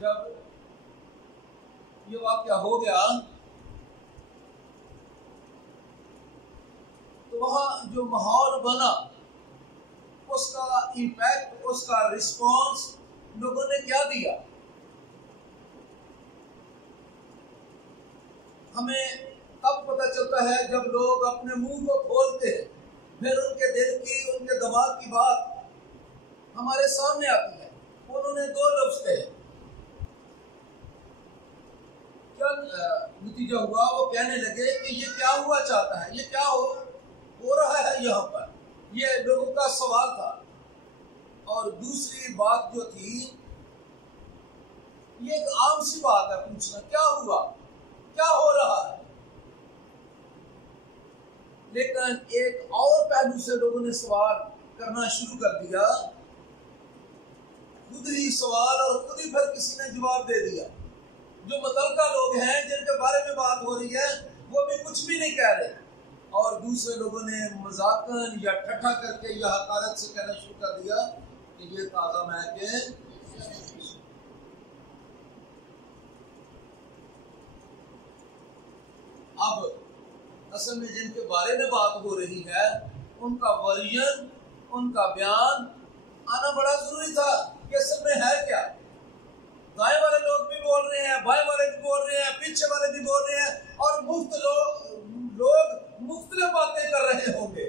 जब ये वाक़या हो गया तो वहां जो माहौल बना, उसका इम्पैक्ट, उसका रिस्पॉन्स लोगों ने क्या दिया, हमें तब पता चलता है जब लोग अपने मुंह को खोलते हैं, फिर उनके दिल की, उनके दिमाग की बात हमारे सामने आती है। उन्होंने 2 लफ्ज़ कहे, क्या नतीजा हुआ? वो कहने लगे कि ये क्या हुआ चाहता है, ये क्या हो रहा है यहाँ पर, ये लोगों का सवाल था। और दूसरी बात जो थी, ये एक आम सी बात है पूछना, क्या हुआ, क्या हो रहा है। लेकिन एक और पहलू से लोगों ने सवाल करना शुरू कर दिया, खुद ही सवाल और खुद ही फिर किसी ने जवाब दे दिया। जो मुतलका लोग हैं जिनके बारे में बात हो रही है, वो भी कुछ भी नहीं कह रहे, और दूसरे लोगों ने मजाकन या ठट्ठा करके या हकारत से कहना शुरू कर दिया कि ये ताजा महक। अब असल में जिनके बारे में बात हो रही है, उनका वर्जन, उनका बयान आना बड़ा जरूरी था कि असल में है क्या। दाएं वाले लोग भी बोल रहे हैं, बाएं वाले भी बोल रहे हैं, पीछे वाले भी बोल रहे हैं, और लोग मुख्तलिफ बातें कर रहे होंगे।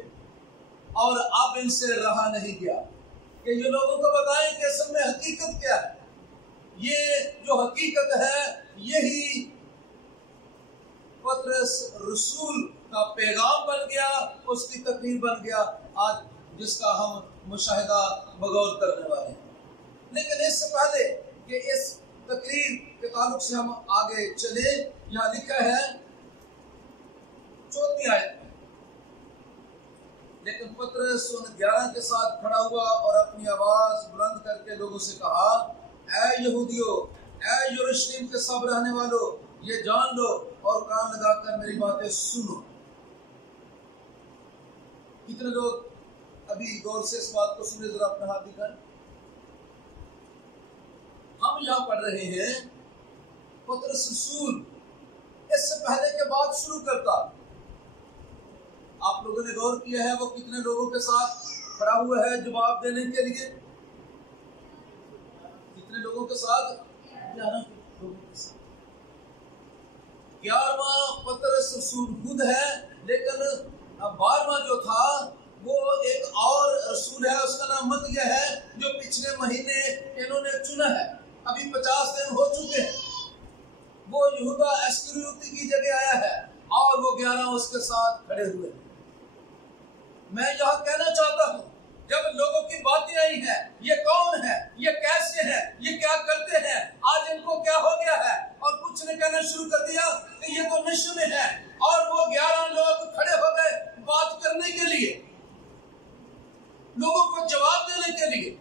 और अब इनसे रहा नहीं गया कि ये लोगों को बताएं कि असल में हकीकत क्या है। ये जो हकीकत है, यही पतरस रसूल का पैगाम बन गया, उसकी तकरीर बन गया आज, जिसका हम मुशाहिदा बगौर करने वाले हैं। लेकिन इससे पहले कि इस तकरीर के ताल्लुक से हम आगे चले, यहाँ लिखा है 14वीं आयत में, लेकिन पतरस उन 11 के साथ खड़ा हुआ और अपनी आवाज बुलंद करके लोगों से कहा, ऐ यहूदियों, ऐ यरूशलेम के सब रहने वालों, ये जान लो और कान लगाकर मेरी बातें सुनो। कितने लोग अभी गौर से इस बात को सुने, जरा अपना हाथ दिखाएं। हम यहां पढ़ रहे हैं पतरस रसूल इससे पहले के बाद शुरू करता। आप लोगों ने गौर किया है वो कितने लोगों के साथ खड़ा हुआ है जवाब देने के लिए? कितने लोगों के साथ? 11 लोगों के साथ। 11वां पतरस रसूल खुद है, लेकिन 12वां जो था वो एक और रसूल है, उसका नाम मत्तिया है, जो पिछले महीने इन्होंने चुना है। अभी 50 दिन हो चुके हैं, वो यहूदा इस्करियोती की जगह आया है और वो 11 उसके साथ खड़े हुए हैं। मैं यह कहना चाहता हूं, जब लोगों की बातें आई हैं, ये कौन है, ये कैसे हैं, ये क्या करते हैं, आज इनको क्या हो गया है, और कुछ ने कहना शुरू कर दिया कि ये तो नशे में है, और वो 11 लोग खड़े हो गए बात करने के लिए, लोगों को जवाब देने के लिए।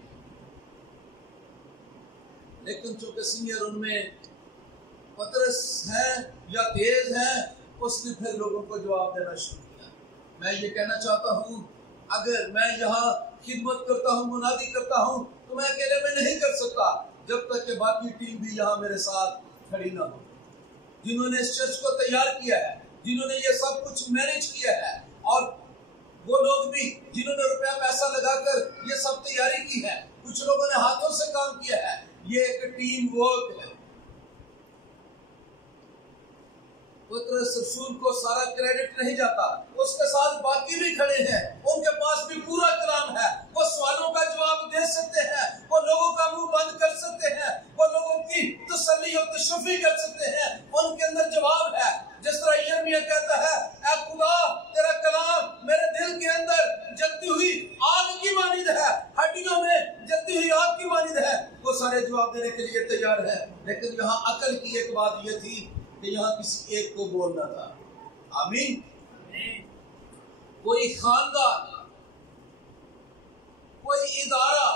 लेकिन चूंकि सीनियर उनमें पतरस है या तेज है, उसने फिर लोगों को जवाब देना शुरू किया। मैं ये कहना चाहता हूं, अगर मैं यहाँ खिदमत करता हूँ, मुनादी करता हूँ, तो मैं अकेले में नहीं कर सकता जब तक कि बाकी टीम भी यहाँ मेरे साथ खड़ी ना हो। जिन्होंने इस चर्च को तैयार किया है, जिन्होंने ये सब कुछ मैनेज किया है, और वो लोग भी जिन्होंने रुपया पैसा लगाकर ये सब तैयारी की है, कुछ लोगों ने हाथों से काम किया है, ये एक टीम वर्क है। पतरस रसूल को सारा क्रेडिट नहीं जाता, उसके साथ बाकी भी खड़े हैं, उनके पास भी पूरा कलाम है, वो सवालों का जवाब दे सकते हैं, वो लोगों का मुंह बंद कर सकते हैं, वो लोगों की तसल्ली और तशफ़ी कर सकते हैं, उनके अंदर जवाब है। जिस तरह यिर्मयाह कहता है, ऐ खुदा तेरा कलाम मेरे दिल के अंदर जलती हुई आग की मानिंद है, हड्डियों में जलती हुई आग की मानिंद है, वो सारे जवाब देने के लिए तैयार है। लेकिन यहाँ अकल की एक बात यह थी कि यहाँ किसी एक को बोलना था। आमीन। कोई खानदान, कोई इदारा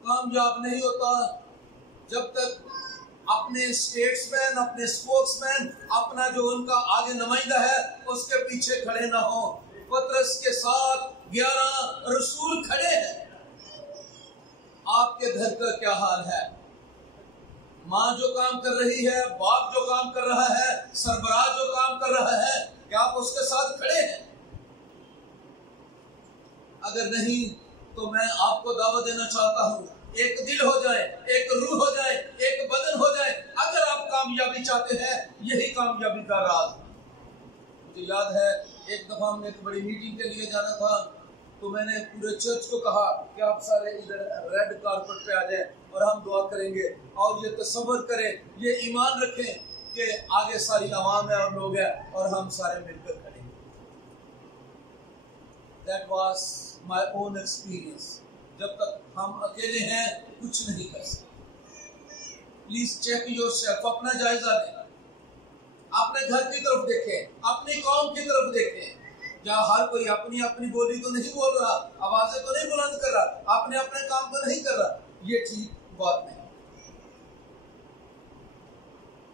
कामयाब नहीं होता जब तक अपने स्टेट्समैन, अपने स्पोक्समैन, अपना जो उनका आगे नुमाइंदा है उसके पीछे खड़े ना हो। पतरस के साथ 11 रसूल खड़े हैं। आपके घर का क्या हाल है? माँ जो काम कर रही है, बाप जो काम कर रहा है, सरबराह जो काम कर रहा है, क्या आप उसके साथ खड़े हैं? अगर नहीं तो मैं आपको दावत देना चाहता हूँ, एक दिल हो जाए, एक रूह हो जाए, एक बदन हो जाए। अगर आप कामयाबी चाहते हैं, यही कामयाबी का राज। मुझे याद है एक दफा हमने एक बड़ी मीटिंग के लिए जाना था, तो मैंने पूरे चर्च को कहा कि आप सारे इधर रेड कारपेट पे आ जाएं और हम दुआ करेंगे। और ये तसव्वुर करें, ये ईमान रखें कि आगे सारी आवाम है और लोग हैं और हम सारे मिलकर खड़े। That was my own experience. जब तक हम अकेले हैं कुछ नहीं कर सकते। प्लीज चेक योरसेल्फ, अपना जायजा लें, अपने घर की तरफ देखें, अपनी कौम की तरफ देखें। क्या हर कोई अपनी अपनी बोली तो नहीं बोल रहा, आवाजें तो नहीं बुलंद कर रहा, अपने अपने काम तो नहीं कर रहा? ये ठीक बात नहीं।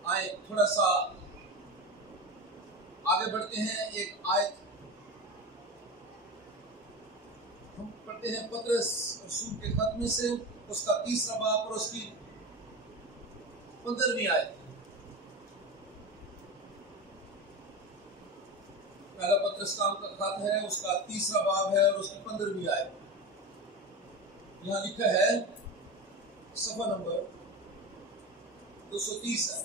आए थोड़ा सा आगे बढ़ते हैं। एक आयत हम पढ़ते हैं पतरस रसूल के खत में से, उसका 3रा बाब और उसकी 15वीं आयत। पहला पतरस का खत है, उसका 3रा बाब है और उसकी 15वीं आयत। यहाँ लिखा है, सफा नंबर 230 है।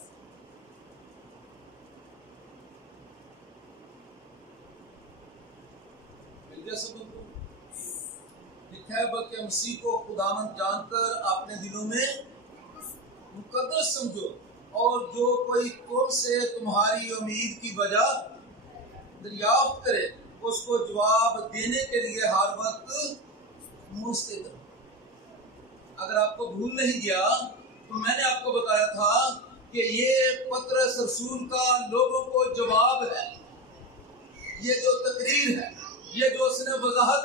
मिल गया सबको? लिखा है, बल्कि मसीह को खुदावंद जानकर अपने दिलों में मुकद्दस समझो, और जो कोई तुमसे तुम्हारी उम्मीद की वजह दरियाफ्त करे, उसको जवाब देने के लिए हर वक्त मुस्तैद रहो। अगर आपको भूल नहीं गया तो मैंने आपको बताया था कि ये पतरस रसूल का लोगों को जवाब है। ये जो तकरीर है, ये जो उसने वजाहत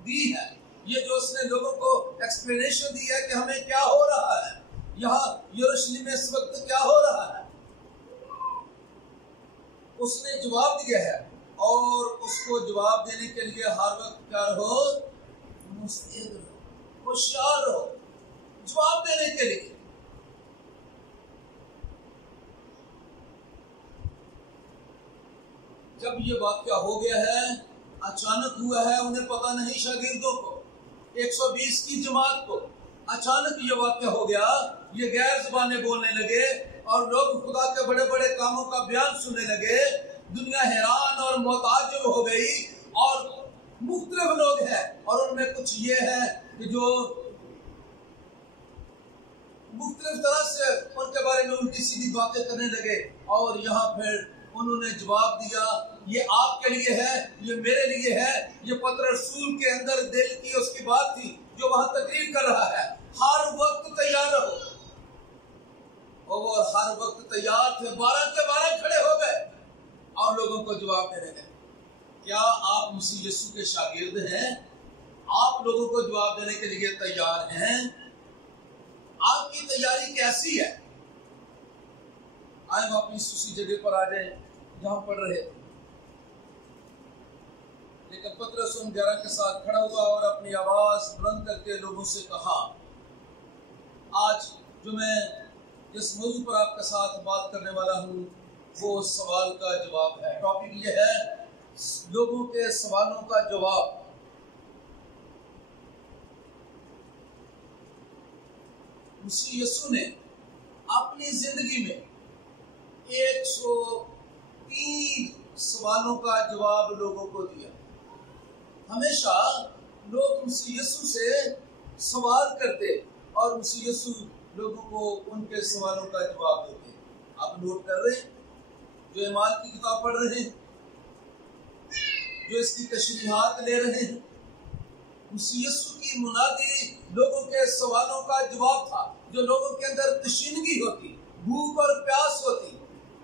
दी है, ये जो उसने लोगों को एक्सप्लेनेशन दी है कि हमें क्या हो रहा है, यहाँ यरूशलेम में इस वक्त क्या हो रहा है, उसने जवाब दिया है। और उसको जवाब देने के लिए हर वक्त क्या रहो? मुस्तैद रहो, होशियार रहो जवाब देने के लिए। जब ये वाकया हो गया है, अचानक हुआ है, उन्हें पता नहीं, शागिर्दों को, 120 की जमात को अचानक ये वाकया हो गया। ये गैर ज़बानें बोलने लगे और लोग खुदा के बड़े बड़े कामों का बयान सुनने लगे। दुनिया हैरान और मोहताज हो गई। और मुख्तलिफ लोग हैं और उनमें कुछ ये है कि जो मुख्तलिफ तरह से उनके बारे में उल्टी सीधी बातें करने लगे। और यहाँ फिर उन्होंने जवाब दिया, ये आपके लिए है, ये मेरे लिए है। ये पतरस रसूल के अंदर दिल की उसकी बात थी जो वहां तकरीर कर रहा है। हर वक्त तैयार रहो। और वो हर वक्त तैयार थे, 12 के 12 खड़े हो गए और लोगों को जवाब देने लगे। क्या आप मसीह यीशु के शागिर्द हैं? आप लोगों को जवाब देने के लिए तैयार हैं? आपकी तैयारी कैसी है? आए वापिस उसी जगह पर आ जाए जहां पढ़ रहे थे। लेकिन पतरस उन 11 के साथ खड़ा हुआ और अपनी आवाज बुलंद करके लोगों से कहा, आज जो मैं जिस मौजू पर आपके साथ बात करने वाला हूँ वो सवाल का जवाब है। टॉपिक ये है, लोगों के सवालों का जवाब। मसीह यीशु ने अपनी जिंदगी में 103 सवालों का जवाब लोगों को दिया। हमेशा लोग मसीह यीशु से सवाल करते और मसीह यीशु लोगों को उनके सवालों का जवाब देते। आप नोट कर रहे हैं? जो ईमान की किताब पढ़ रहे हैं, जो इसकी तशरीहात ले रहे हैं, मसीह यीशु की मुनादी लोगों के सवालों का जवाब था। जो लोगों के अंदर तशीनगी होती, भूख और प्यास होती,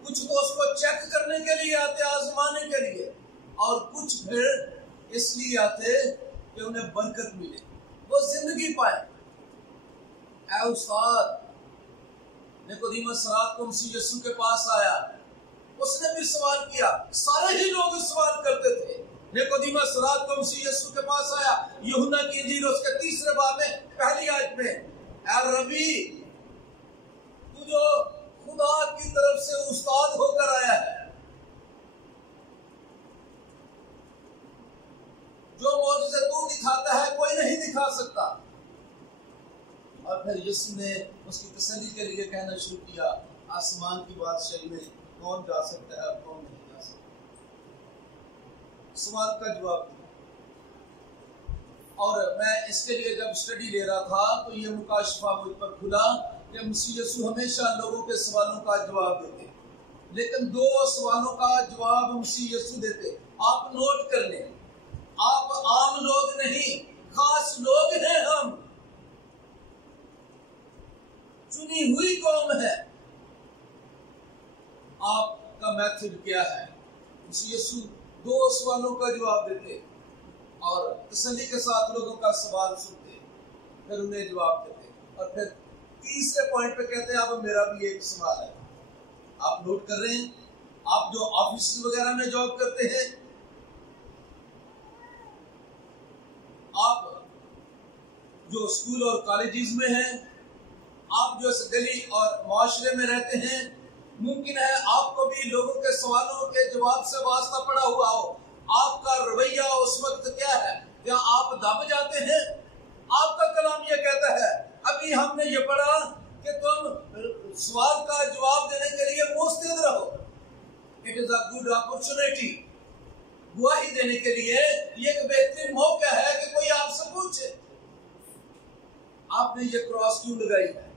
कुछ तो उसको चेक करने के लिए आते, आजमाने के लिए, और कुछ फिर इसलिए आते कि उन्हें बरकत मिले, वो जिंदगी पाए। निकोदेमुस रात को मसीह यीशु के पास आया, उसने भी सवाल किया। सारे ही लोग सवाल करते थे, निकोदेमुस रात को मसीह यीशु के पास आया। यूहन्ना की इंजील उसके 3 बाब में पहली आयत में, ऐ रबी, तू जो खुदा की तरफ से उस्ताद होकर आया है, जो मौजूज़े तू दिखाता है कोई नहीं दिखा सकता। और फिर यीशु ने उसकी तसल्ली के लिए कहना शुरू किया, आसमान की बादशाही में कौन जा सकता है, कौन नहीं जा सकता। सवाल का जवाब दिया। और मैं इसके लिए जब स्टडी ले रहा था तो ये मुकाशफा मुझ पर खुला कि मसीह यीशु हमेशा लोगों के सवालों का जवाब देते, लेकिन 2 सवालों का जवाब मसीह यीशु देते। आप नोट कर लें, आप आम लोग नहीं, खास लोग हैं। हम चुनी हुई कौम है। आपका मेथड क्या है? मसीह यीशु 2 सवालों का जवाब देते और तसल्ली के साथ लोगों का सवाल सुनते, फिर उन्हें जवाब देते, और फिर तीसरे पॉइंट पे कहते हैं अब मेरा भी एक सवाल है। आप नोट कर रहे हैं? आप जो ऑफिस वगैरह में जॉब करते हैं, आप जो स्कूल और कॉलेजेस में हैं, आप जो गली और माशरे में रहते हैं, मुमकिन है आपको भी लोगों के सवालों के जवाब से वास्ता पड़ा हुआ हो। आपका रवैया उस वक्त क्या है? क्या आप दब जाते हैं? आपका कलाम ये कहता है, अभी हमने ये पढ़ा कि तुम सवाल का जवाब देने के लिए मुस्तैद रहो। It is a good opportunity. गवाही देने के लिए ये एक बेहतरीन मौका है कि कोई आपसे पूछे, आपने ये क्रॉस क्यों लगाई है?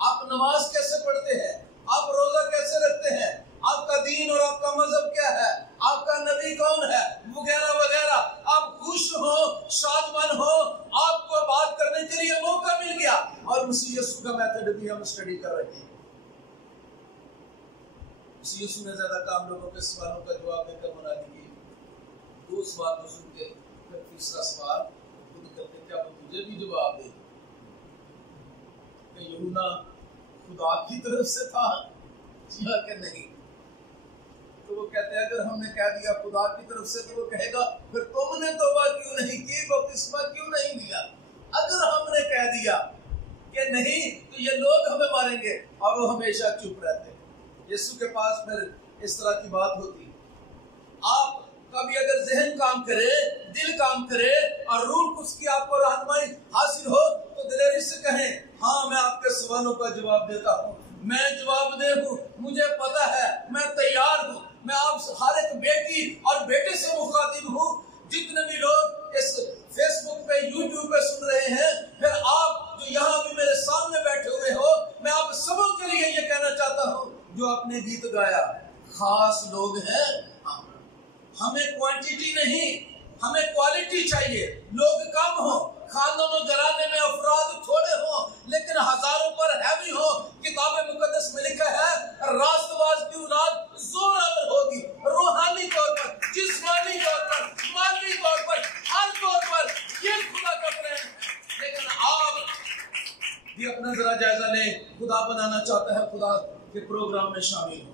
आप नमाज कैसे पढ़ते हैं? आप रोजा कैसे रखते हैं? आपका दीन और आपका मजहब क्या है? आपका नबी कौन है? वगैरह वगैरह। आप खुश हो, शादमान हो, आपको बात करने के लिए मौका मिल गया। और मसीह यीशु का मेथड भी हम स्टडी कर रहे हैं। मसीह यीशु ने ज्यादा काम लोगों के सवालों का जवाब देकर बना दिए। 2 सवाल को सुन के फिर तीसरा सवाल खुद करते, क्या वो तुझे भी जवाब दे? यूहन्ना खुदा की तरफ से था या कि नहीं? तो वो कहते हैं अगर हमने कह दिया खुदा की तरफ से, तो वो कहेगा फिर तुमने तौबा क्यों नहीं की, बपतिस्मा क्यों नहीं दिया? अगर हमने कह दिया कि नहीं तो ये लोग हमें मारेंगे, और वो हमेशा चुप रहते। यीशु के पास फिर इस तरह की बात होती। आप कभी अगर जहन काम करे, दिल काम करे और रूह उसकी आपको रहनुमाई हासिल हो, तो दिलेरी से कहें, हाँ मैं आपके सवालों का जवाब देता हूँ, मैं जवाबदेह हूँ, मुझे पता है, मैं तैयार हूँ। मैं आप हर एक बेटी और बेटे से मुखातिब हूँ। जितने भी लोग इस फेसबुक पे, यूट्यूब पे सुन रहे हैं, फिर आप जो यहाँ भी मेरे सामने बैठे हुए हो, मैं आप सबों के लिए ये कहना चाहता हूँ जो आपने गीत गाया, खास लोग हैं। हमें क्वांटिटी नहीं, हमें क्वालिटी चाहिए। लोग कम हो, खानों घराने में अफराद थोड़े हो, लेकिन हजारों पर हैवी हो। किताब मुकद्दस में लिखा है, रास्तबाज की औलाद जोरावर होगी, रूहानी तौर पर, जिस्मानी तौर पर, मानवी तौर पर, हर तौर पर। ये खुदा का प्रेम है। लेकिन आप भी अपना जरा जायजा लें, खुदा बनाना चाहता है, खुदा के प्रोग्राम में शामिल हो।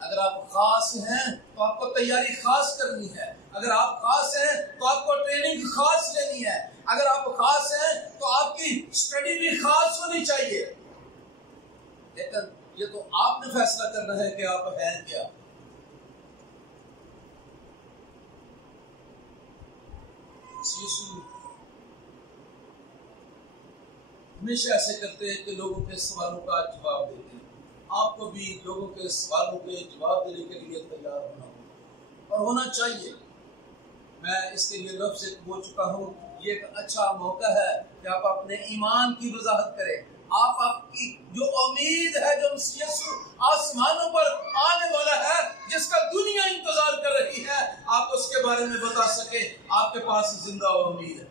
अगर आप खास हैं तो आपको तैयारी खास करनी है। अगर आप खास हैं तो आपको ट्रेनिंग खास लेनी है। अगर आप खास हैं तो आपकी स्टडी भी खास होनी चाहिए। लेकिन ये तो आपने फैसला करना है कि आप हैं क्या। यीशु हमेशा ऐसे करते हैं कि लोगों के सवालों का जवाब देते हैं। आपको भी लोगों के सवालों के जवाब देने के लिए तैयार होना होगा और होना चाहिए। मैं इसके लिए रब से बोल चुका हूँ, ये एक अच्छा मौका है कि आप अपने ईमान की वजाहत करें। आप आपकी जो उम्मीद है, जो यीशु आसमानों पर आने वाला है, जिसका दुनिया इंतजार कर रही है, आप उसके बारे में बता सके। आपके पास जिंदा उम्मीद है।